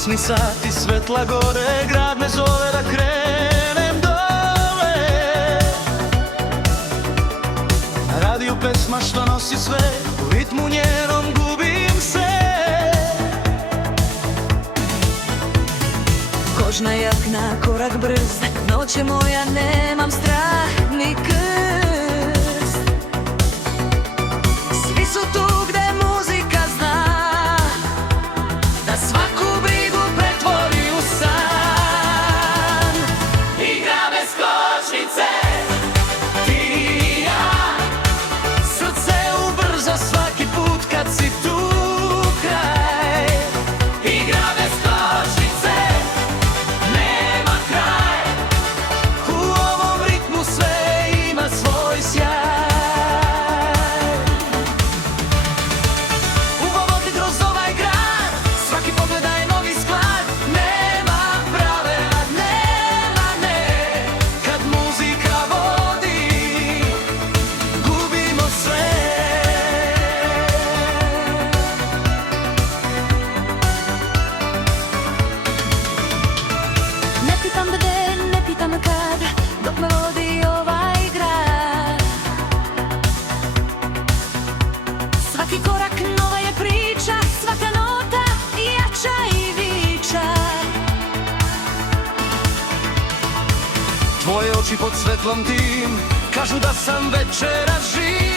Kasni sati, svetla gore, grad me zove da krenem dole. Na radiju pesma što nosi sve, u ritmu njenom gubim se. Kožna jakna, korak brz, noć je moja, nemam strah ni krst. Svi su tu gde muzika zna da svaku brigu pretvori u san. Igra bez kočnice, ti i ja, srce ubrza svaki put kad si tu kraj. Igra bez kočnice, nema kraj, u ovom ritmu sve ima svoj sjaj. Uvodi kroz ovaj grad, svaki pogleda je novi sklad. Nema pravila, nema ne, kad muzika vodi, gubimo sve. Ne pitam gde, ne pitam kad, dok me vodi ovaj grad. Svaki korak nova je priča, svaka nota jača i viča. Tvoje oči pod svetlom tim kažu da sam večeras živ.